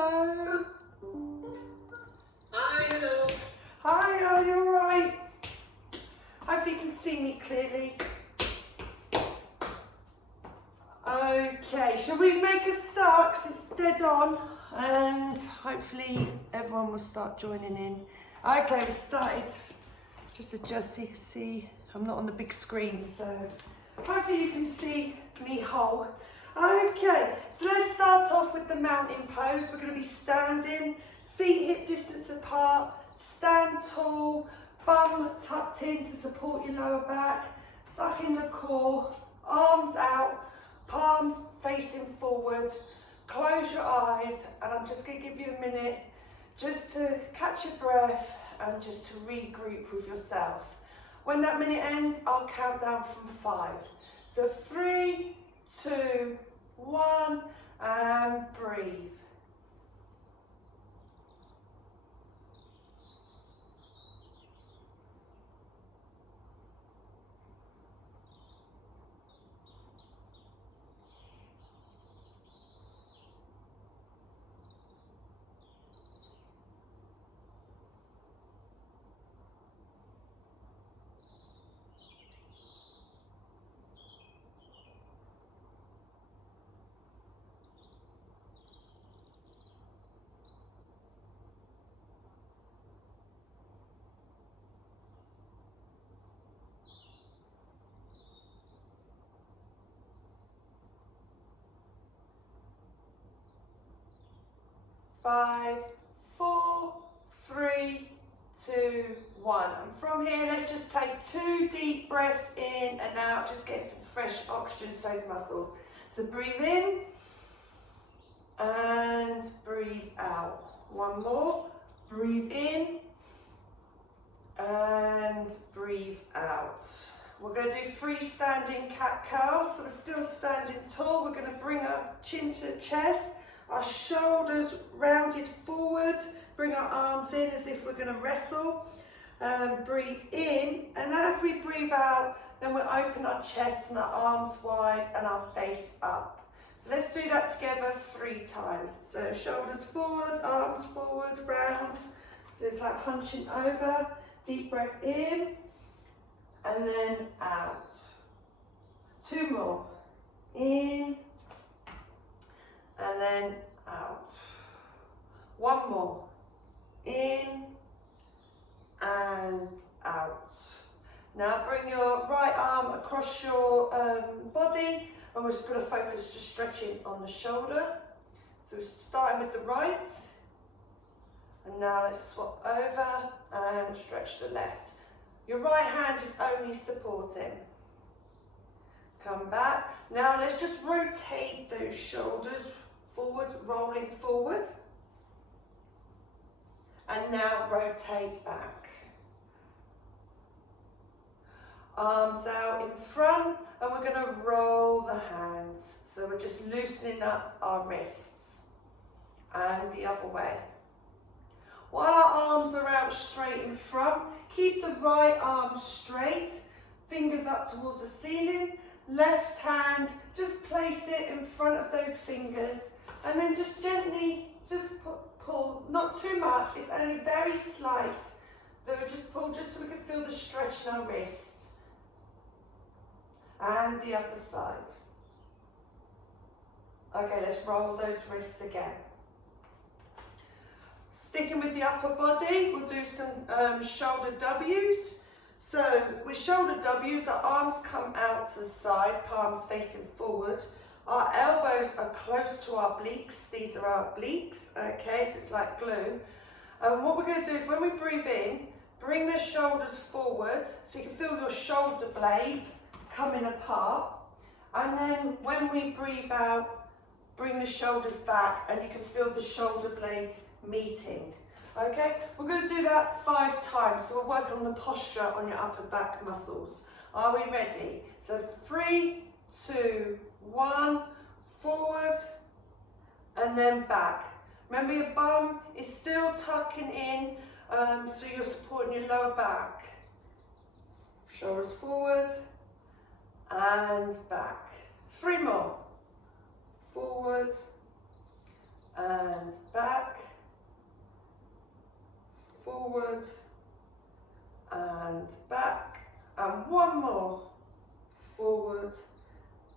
Hello. Hi, hello. Hi, are you alright? Hope you can see me clearly. Okay, shall we make a start? Because it's dead on and hopefully everyone will start joining in. Okay, we started. Just adjust so you can see. I'm not on the big screen, so hopefully you can see me whole. Okay, so let's start off with the mountain pose. We're going to be standing, feet hip distance apart, stand tall, bum tucked in to support your lower back, suck in the core, arms out, palms facing forward, close your eyes, and I'm just going to give you a minute just to catch your breath and just to regroup with yourself. When that minute ends, I'll count down from 5. So 3, 2, 1, and breathe. Five, 4, 3, 2, 1. And from here, let's just take 2 deep breaths in and out, just getting some fresh oxygen to those muscles. So breathe in and breathe out. One more. Breathe in and breathe out. We're going to do freestanding cat curls. So we're still standing tall. We're going to bring our chin to the chest. Our shoulders rounded forward, bring our arms in as if we're going to wrestle. Breathe in, and as we breathe out, then we'll open our chest and our arms wide and our face up. So let's do that together 3 times. So shoulders forward, arms forward, round. So it's like hunching over. Deep breath in, and then out. 2 more. In, and then out. 1 more. In and out. Now bring your right arm across your body, and we're just going to focus just stretching on the shoulder. So we're starting with the right, and now let's swap over and stretch the left. Your right hand is only supporting. Come back. Now let's just rotate those shoulders forward, rolling forward. And now rotate back. Arms out in front, and we're going to roll the hands. So we're just loosening up our wrists. And the other way. While our arms are out straight in front, keep the right arm straight, fingers up towards the ceiling. Left hand, just place it in front of those fingers, and then just gently just pull, not too much, it's only very slight, that we just pull just so we can feel the stretch in our wrist. And the other side. Okay, let's roll those wrists again. Sticking with the upper body, we'll do some shoulder W's. So with shoulder W's, our arms come out to the side, palms facing forward. Our elbows are close to our obliques. These are our obliques, okay, so it's like glue. And what we're going to do is when we breathe in, bring the shoulders forward so you can feel your shoulder blades coming apart. And then when we breathe out, bring the shoulders back and you can feel the shoulder blades meeting. Okay, we're going to do that 5 times, so we'll work on the posture on your upper back muscles. Are we ready? So 3, 2, 1, forward, and then back. Remember your bum is still tucking in, so you're supporting your lower back. Shoulders forward, and back. 3 more. Forward, and back, forward and back, and one more, forward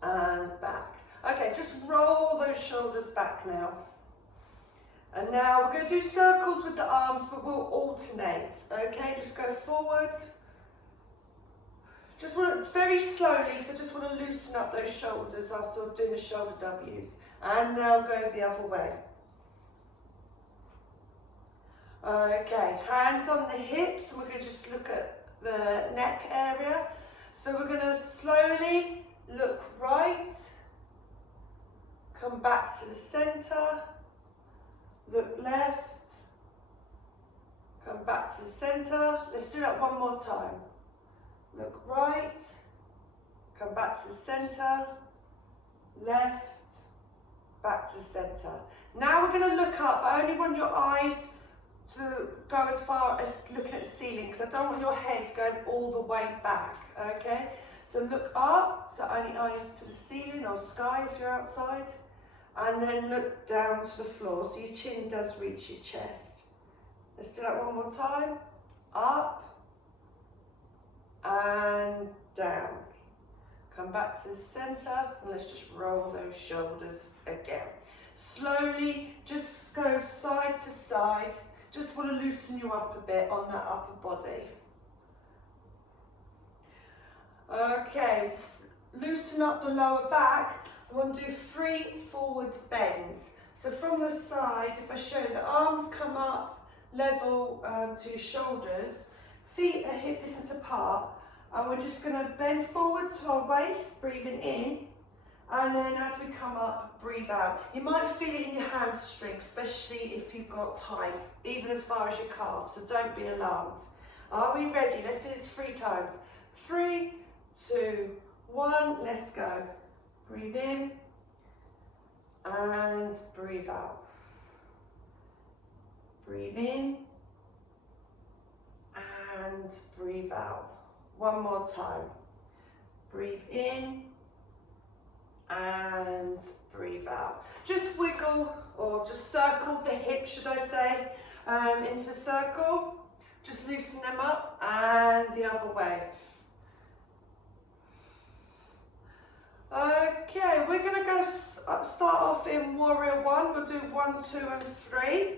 and back. Okay, just roll those shoulders back now. And now we're going to do circles with the arms, but we'll alternate, okay? Just go forward. Just want to, very slowly, because I just want to loosen up those shoulders after doing the shoulder W's. And now go the other way. Okay, hands on the hips, and we're going to just look at the neck area. So we're going to slowly look right, come back to the centre, look left, come back to the centre. Let's do that one more time. Look right, come back to the centre, left, back to the centre. Now we're going to look up. I only want your eyes to go as far as looking at the ceiling, because I don't want your head going all the way back, okay? So look up, so only eyes to the ceiling or sky if you're outside, and then look down to the floor, so your chin does reach your chest. Let's do that one more time. Up and down. Come back to the centre, and let's just roll those shoulders again. Slowly, just go side to side. Just want to loosen you up a bit on that upper body. Okay, loosen up the lower back. I want to do 3 forward bends. So from the side, if I show the arms come up level to your shoulders, feet are hip distance apart, and we're just going to bend forward to our waist, breathing in. And then as we come up, breathe out. You might feel it in your hamstring, especially if you've got tight, even as far as your calf, so don't be alarmed. Are we ready? Let's do this 3 times. 3, 2, 1, let's go. Breathe in and breathe out. Breathe in and breathe out. One more time. Breathe in and breathe out. Just wiggle, or just circle the hips, should I say, into a circle. Just loosen them up, and the other way. Okay, we're going to go start off in Warrior 1. We'll do 1, 2 and 3.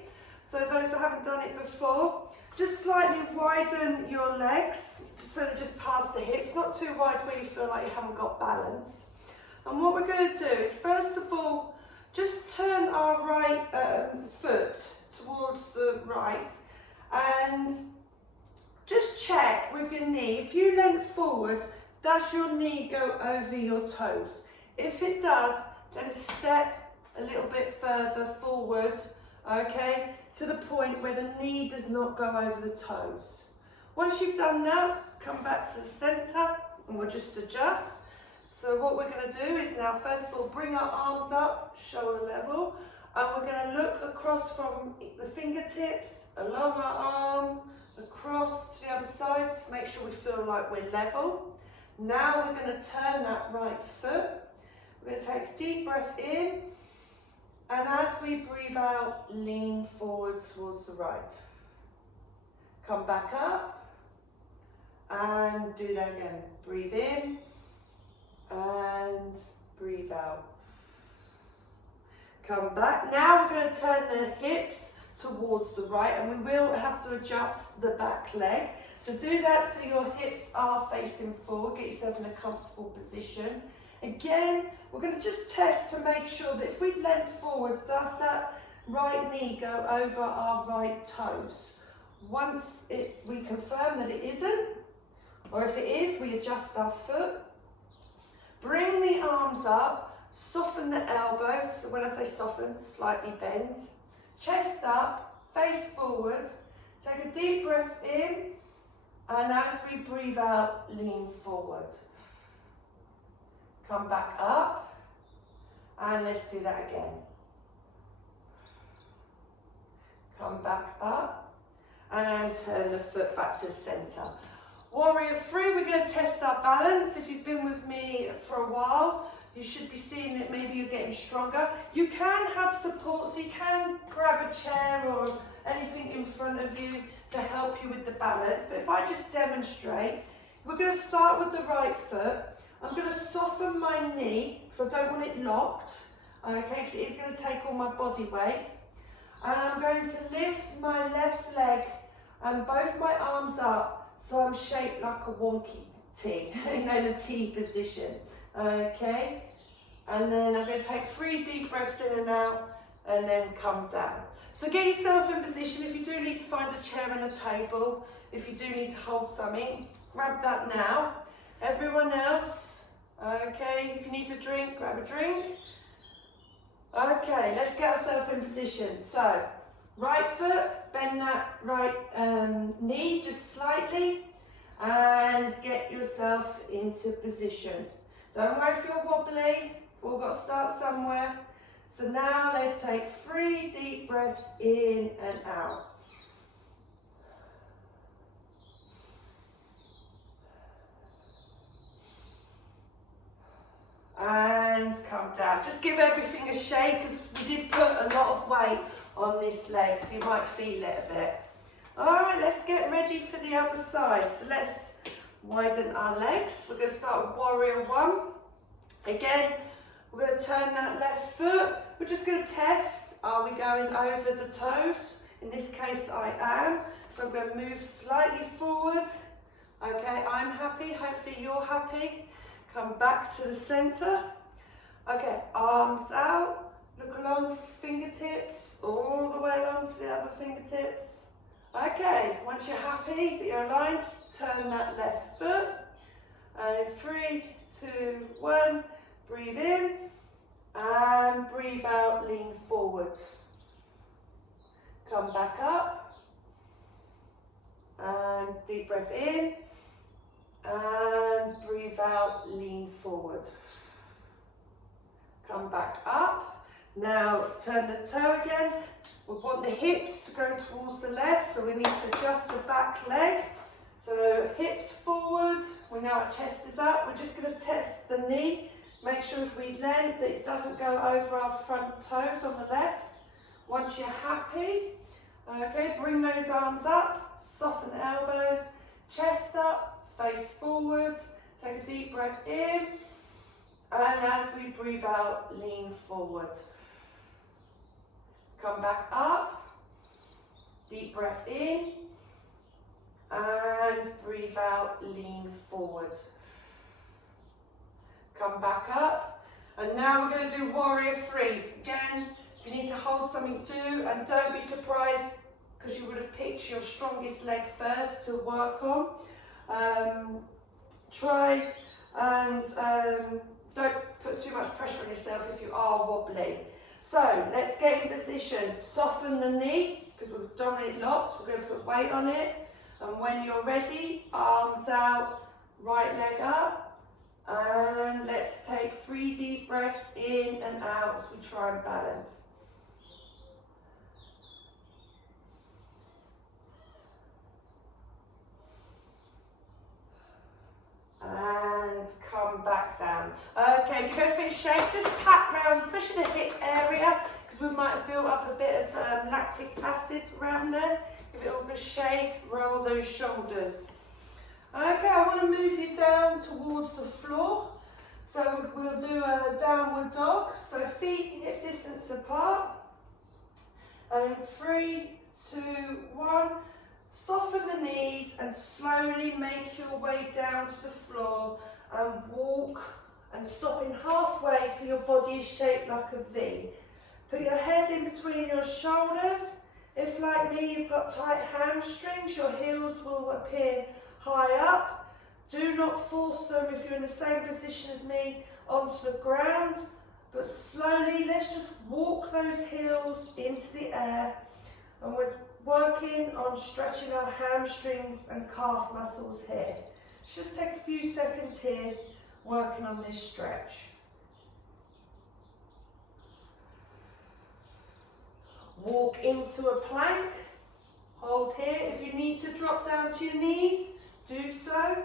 So those that haven't done it before, just slightly widen your legs, so they're just past the hips, not too wide where you feel like you haven't got balance. And what we're going to do is, first of all, just turn our right foot towards the right, and just check with your knee. If you lean forward, does your knee go over your toes? If it does, then step a little bit further forward, okay, to the point where the knee does not go over the toes. Once you've done that, come back to the centre, and we'll just adjust. So what we're going to do is now, first of all, bring our arms up, shoulder level, and we're going to look across from the fingertips, along our arm, across to the other side, to make sure we feel like we're level. Now we're going to turn that right foot. We're going to take a deep breath in, and as we breathe out, lean forward towards the right. Come back up, and do that again. Breathe in, and breathe out. Come back. Now we're going to turn the hips towards the right, and we will have to adjust the back leg. So do that so your hips are facing forward. Get yourself in a comfortable position. Again, we're going to just test to make sure that if we lean forward, does that right knee go over our right toes? Once we confirm that it isn't, or if it is, we adjust our foot. Bring the arms up, soften the elbows. So when I say soften, slightly bend. Chest up, face forward. Take a deep breath in, and as we breathe out, lean forward. Come back up, and let's do that again. Come back up, and turn the foot back to the centre. Warrior 3, we're going to test our balance. If you've been with me for a while, you should be seeing that maybe you're getting stronger. You can have support, so you can grab a chair or anything in front of you to help you with the balance. But if I just demonstrate, we're going to start with the right foot. I'm going to soften my knee because I don't want it locked, okay, because it is going to take all my body weight. And I'm going to lift my left leg and both my arms up so I'm shaped like a wonky T, in a T position, okay? And then I'm going to take 3 deep breaths in and out and then come down. So get yourself in position. If you do need to find a chair and a table, if you do need to hold something, grab that now. Everyone else, okay, if you need a drink, grab a drink. Okay, let's get ourselves in position. So, right foot, bend that right knee just slightly and get yourself into position. Don't worry if you're wobbly, we've all got to start somewhere. So now let's take 3 deep breaths in and out. And come down. Just give everything a shake because we did put a lot of weight on this leg, so you might feel it a bit. Alright, let's get ready for the other side. So let's widen our legs. We're going to start with Warrior 1. Again, we're going to turn that left foot. We're just going to test, are we going over the toes? In this case, I am. So I'm going to move slightly forward. Okay, I'm happy. Hopefully you're happy. Come back to the center. Okay, arms out. Look along fingertips, all the way along to the other fingertips. Okay, once you're happy that you're aligned, turn that left foot. And in 3, 2, 1, breathe in. And breathe out, lean forward. Come back up. And deep breath in. And breathe out, lean forward. Come back up. Now turn the toe again. We want the hips to go towards the left, so we need to adjust the back leg. So hips forward, we know our chest is up. We're just going to test the knee. Make sure if we land that it doesn't go over our front toes on the left. Once you're happy, okay, bring those arms up, soften the elbows, chest up, face forward, take a deep breath in, and as we breathe out, lean forward. Come back up, deep breath in, and breathe out, lean forward. Come back up, and now we're going to do Warrior 3. Again, if you need to hold something, do, and don't be surprised because you would have picked your strongest leg first to work on. Try and don't put too much pressure on yourself if you are wobbly. So let's get in position. Soften the knee because we've done it locked. We're going to put weight on it. And when you're ready, arms out, right leg up. And let's take 3 deep breaths in and out as we try and balance. And come back down. Okay, give everything a shake. Just pat round, especially the hip area, because we might have built up a bit of lactic acid around there. Give it all a shake, roll those shoulders. Okay, I want to move you down towards the floor. So we'll do a downward dog. So feet hip distance apart. And in 3, 2, 1. Soften the knees and slowly make your way down to the floor and walk and stopping halfway so your body is shaped like a V. Put your head in between your shoulders. If like me you've got tight hamstrings, your heels will appear high up. Do not force them if you're in the same position as me onto the ground, but slowly let's just walk those heels into the air, and we're working on stretching our hamstrings and calf muscles here. Let's just take a few seconds here working on this stretch. Walk into a plank, hold here. If you need to drop down to your knees, do so.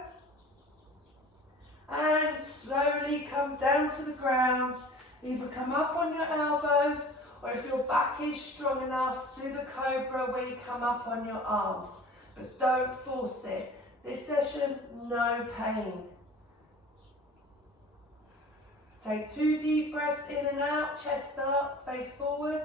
And slowly come down to the ground. Either come up on your elbows, or if your back is strong enough, do the cobra where you come up on your arms. But don't force it. This session, no pain. Take 2 deep breaths in and out, chest up, face forward.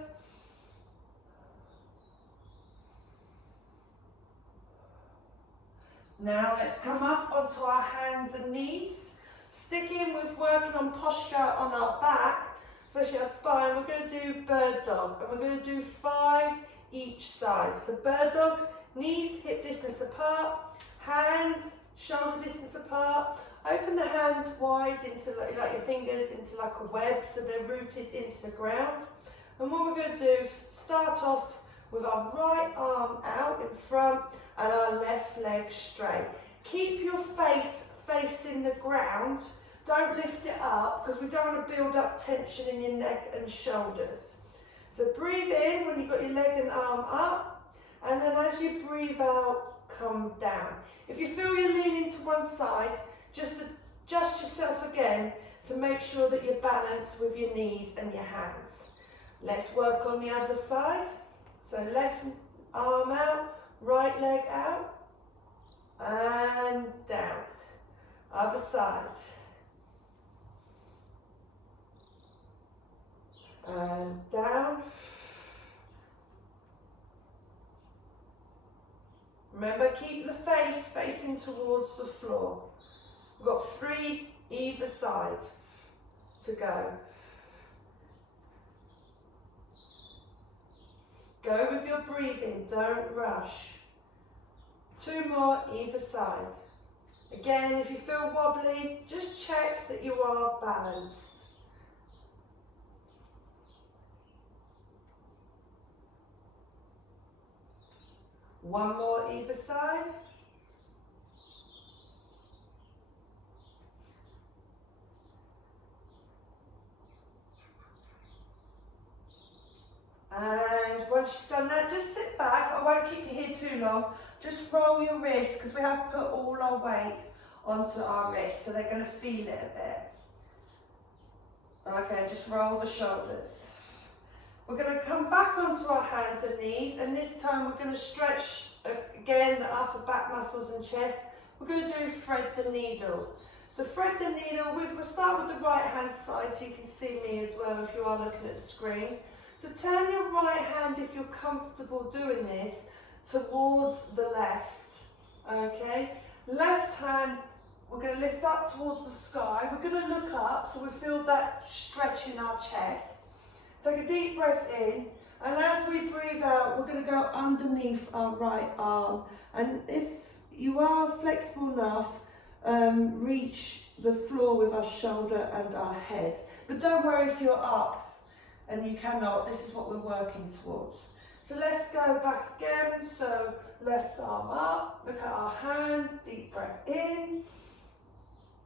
Now let's come up onto our hands and knees. Sticking with working on posture on our back, especially our spine, we're going to do bird dog, and we're going to do 5 each side. So bird dog, knees hip distance apart, hands shoulder distance apart. Open the hands wide into like your fingers into like a web, so they're rooted into the ground. And what we're going to do, start off with our right arm out in front and our left leg straight. Keep your face facing the ground. Don't lift it up because we don't want to build up tension in your neck and shoulders. So breathe in when you've got your leg and arm up, and then as you breathe out, come down. If you feel you're leaning to one side, just adjust yourself again to make sure that you're balanced with your knees and your hands. Let's work on the other side. So left arm out, right leg out, and down. Other side. And down. Remember, keep the face facing towards the floor. We've got 3 either side to go. Go with your breathing, don't rush. 2 more either side. Again, if you feel wobbly, just check that you are balanced. One more either side. And once you've done that, just sit back. I won't keep you here too long. Just roll your wrists because we have to put all our weight onto our wrists, so they're going to feel it a bit. Okay, just roll the shoulders. We're going to come back onto our hands and knees, and this time we're going to stretch again the upper back muscles and chest. We're going to do thread the needle. So thread the needle, we'll start with the right hand side so you can see me as well if you are looking at the screen. So turn your right hand, if you're comfortable doing this, towards the left. Okay, left hand, we're going to lift up towards the sky. We're going to look up so we feel that stretch in our chest. Take a deep breath in, and as we breathe out, we're going to go underneath our right arm. And if you are flexible enough, reach the floor with our shoulder and our head. But don't worry if you're up and you cannot, this is what we're working towards. So let's go back again. So left arm up, look at our hand, deep breath in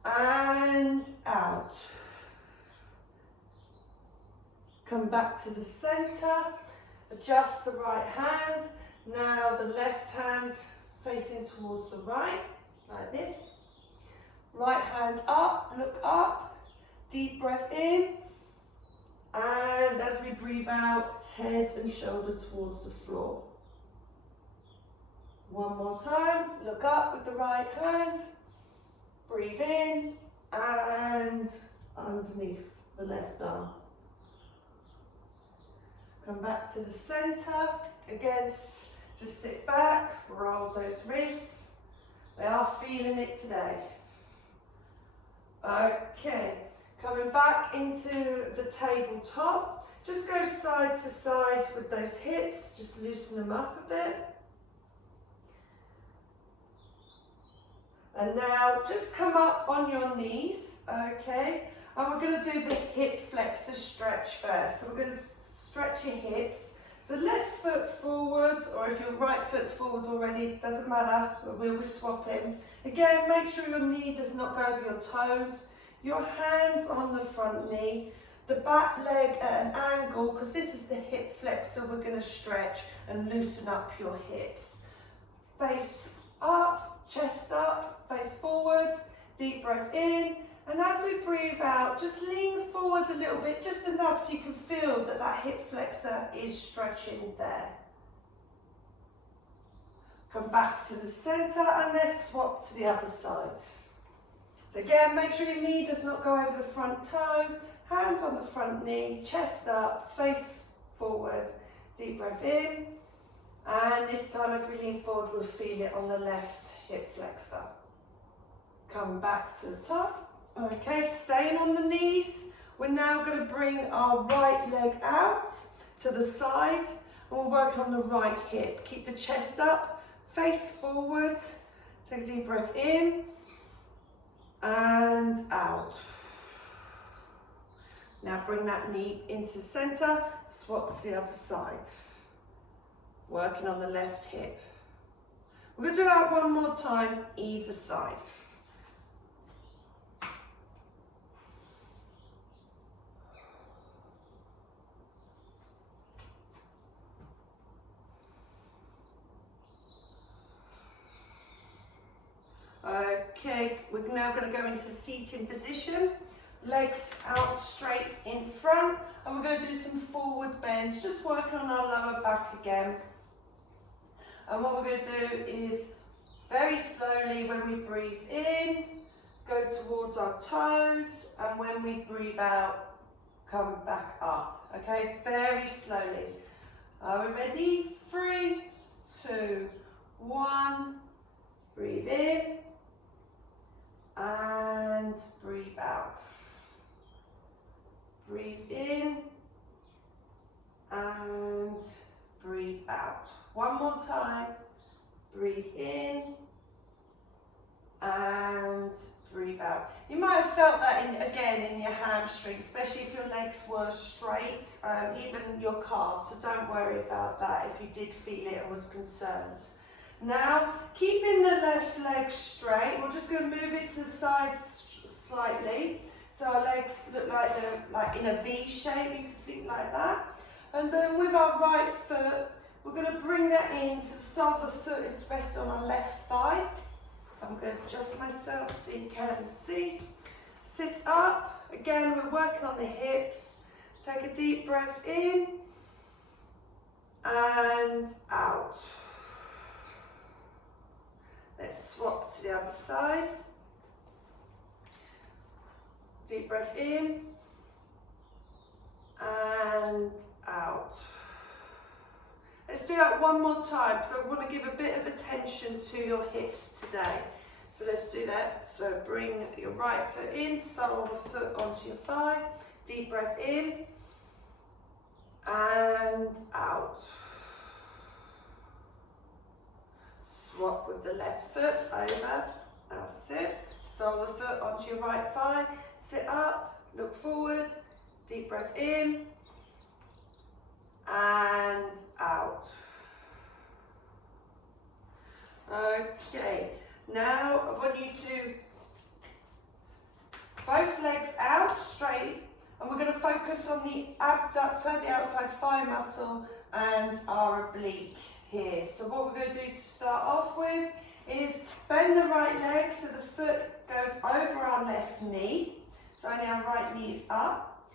and out. Come back to the center, adjust the right hand. Now the left hand facing towards the right, like this. Right hand up, look up, deep breath in. And as we breathe out, head and shoulder towards the floor. One more time, look up with the right hand, breathe in and underneath the left arm. Come back to the center, again, just sit back, roll those wrists. They are feeling it today. Okay. Coming back into the tabletop, just go side to side with those hips, just loosen them up a bit. And now just come up on your knees, okay? And we're going to do the hip flexor stretch first. So we're going to stretch your hips. So left foot forward, or if your right foot's forward already, doesn't matter, we'll be swapping. Again, make sure your knee does not go over your toes. Your hands on the front knee, the back leg at an angle, because this is the hip flexor we're going to stretch and loosen up your hips. Face up, chest up. deep breath in, and as we breathe out, just lean forward a little bit, just enough so you can feel that that hip flexor is stretching there. Come back to the center and let's swap to the other side. So again, make sure your knee does not go over the front toe, hands on the front knee, chest up, face forward, deep breath in. And this time as we lean forward, we'll feel it on the left hip flexor. Come back to the top. Okay, staying on the knees. We're now going to bring our right leg out to the side. And we'll work on the right hip. Keep the chest up, face forward. Take a deep breath in and out. Now bring that knee into the center, swap to the other side. Working on the left hip. We're going to do that one more time, either side. Okay, we're now going to go into seating position. Legs out straight in front, and we're going to do some forward bends, just working on our lower back again. And what we're going to do is very slowly, when we breathe in, go towards our toes, and when we breathe out, come back up. Okay, very slowly. Are we ready? 3, 2, 1. Breathe in and breathe out. Breathe in and breathe out. One more time. Breathe in and breathe out. You might have felt that again in your hamstring, especially if your legs were straight, even your calves, so don't worry about that if you did feel it and was concerned. Now, keeping the left leg straight, we're just going to move it to the side slightly. So our legs look like they're like in a V shape, you could think like that. And then with our right foot, we're going to bring that in so the sole of the foot is rested on our left thigh. I'm going to adjust myself so you can see. Sit up. Again, we're working on the hips. Take a deep breath in and out. Let's swap to the other side. Deep breath in and out. Let's do that one more time. So I want to give a bit of attention to your hips today. So let's do that. So bring your right foot in, sole of the foot onto your thigh. Deep breath in and out. Swap with the left foot over. That's it. Sole of the foot onto your right thigh. Sit up, look forward, deep breath in and out. Okay, now I want you to both legs out straight, and we're going to focus on the abductor, the outside thigh muscle, and our oblique here. So what we're going to do to start off with is bend the right leg so the foot goes over our left knee. So only our right knee is up.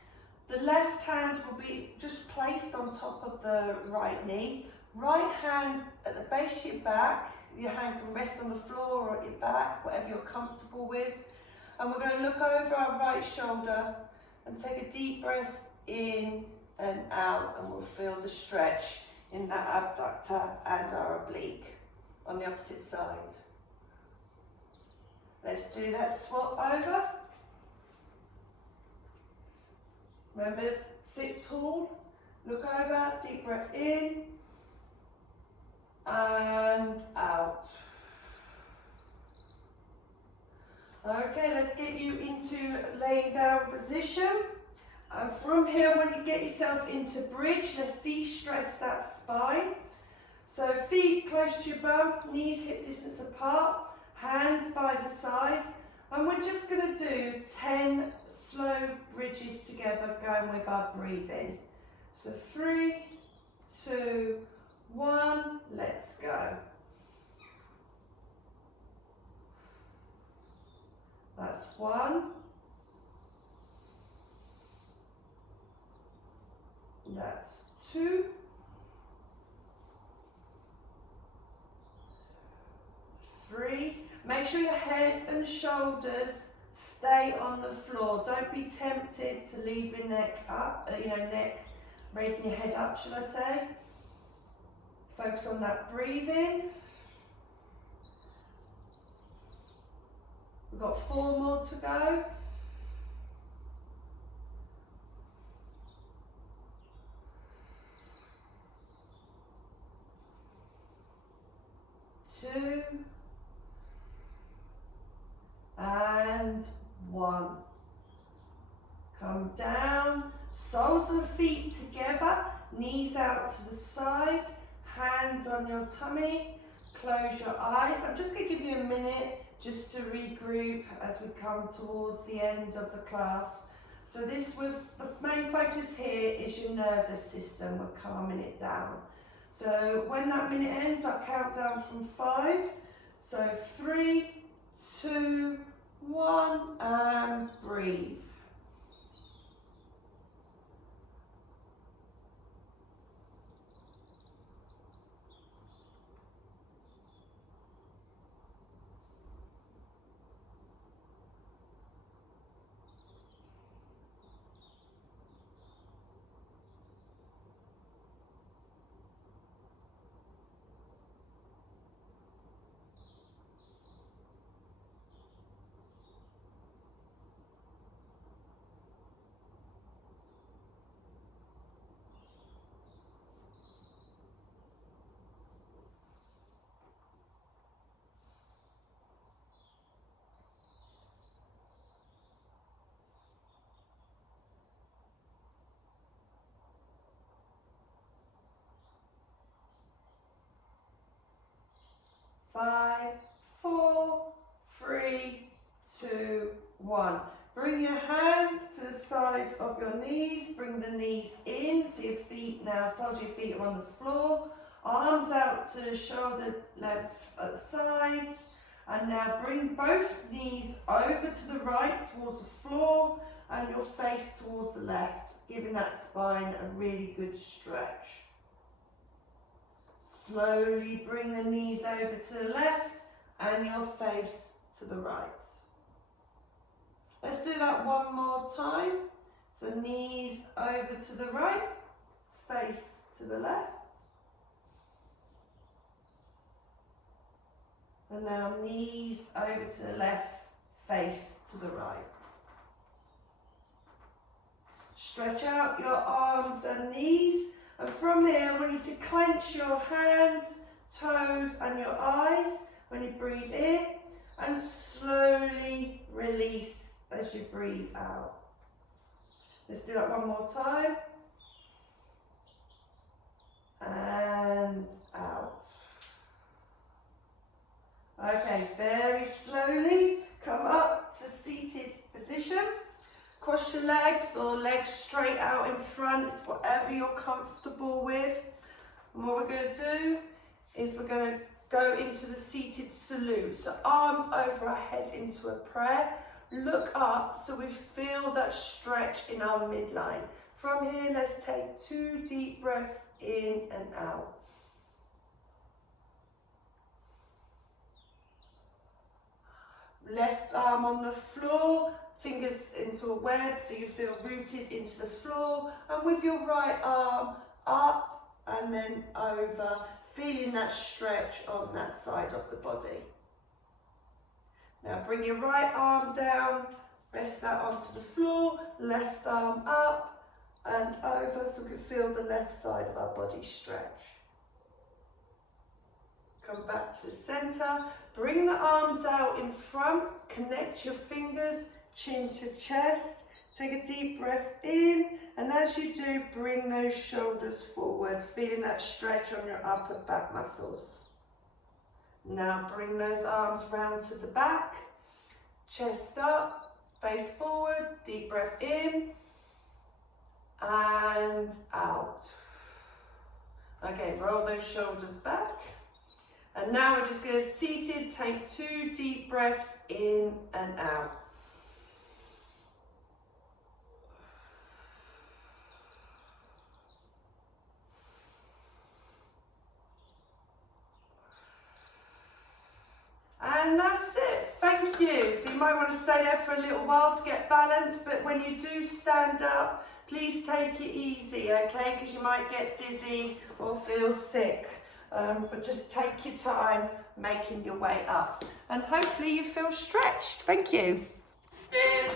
The left hand will be just placed on top of the right knee. Right hand at the base of your back. Your hand can rest on the floor or at your back, whatever you're comfortable with. And we're going to look over our right shoulder and take a deep breath in and out, and we'll feel the stretch in that abductor and our oblique on the opposite side. Let's do that swap over. Remember, sit tall, look over, deep breath in and out. Okay, let's get you into laying down position. And from here, when you get yourself into bridge, let's de-stress that spine. So feet close to your bum, knees hip distance apart, hands by the side. And we're just going to do 10 slow bridges together, going with our breathing. So 3, 2, 1, let's go. That's 2. 3. Make sure your head and shoulders stay on the floor. Don't be tempted to leave your neck up, raising your head up, should I say. Focus on that breathing. We've got 4 more to go. 2 and 1. Come down, soles of the feet together, knees out to the side, hands on your tummy, close your eyes. I'm just going to give you a minute just to regroup as we come towards the end of the class. So the main focus here is your nervous system. We're calming it down. So when that minute ends, I'll count down from 5. So 3, 2, 1, and breathe. Five, 4, 3, 2, 1. Bring your hands to the side of your knees. Bring the knees in. So your feet now, soles of your feet are on the floor. Arms out to shoulder length at the sides. And now bring both knees over to the right towards the floor and your face towards the left, giving that spine a really good stretch. Slowly bring the knees over to the left and your face to the right. Let's do that one more time. So knees over to the right, face to the left. And now knees over to the left, face to the right. Stretch out your arms and knees. And from here, I want you to clench your hands, toes and your eyes when you breathe in and slowly release as you breathe out. Let's do that one more time. And out. Okay, very slowly come up to seated position. Cross your legs or legs straight out in front. It's whatever you're comfortable with. And what we're going to do is we're going to go into the seated salute. So arms over our head into a prayer. Look up so we feel that stretch in our midline. From here, let's take 2 deep breaths in and out. Left arm on the floor. Fingers into a web so you feel rooted into the floor, and with your right arm up and then over, feeling that stretch on that side of the body. Now bring your right arm down, rest that onto the floor, left arm up and over so we can feel the left side of our body stretch. Come back to the center, bring the arms out in front, connect your fingers, chin to chest, take a deep breath in, and as you do, bring those shoulders forwards, feeling that stretch on your upper back muscles. Now bring those arms round to the back, chest up, face forward, deep breath in, and out. Okay, roll those shoulders back. And now we're just going to seated, take 2 deep breaths in and out. you. So you might want to stay there for a little while to get balance, but when you do stand up, please take it easy, okay? Because you might get dizzy or feel sick. But just take your time making your way up. And hopefully you feel stretched. Thank you. Good.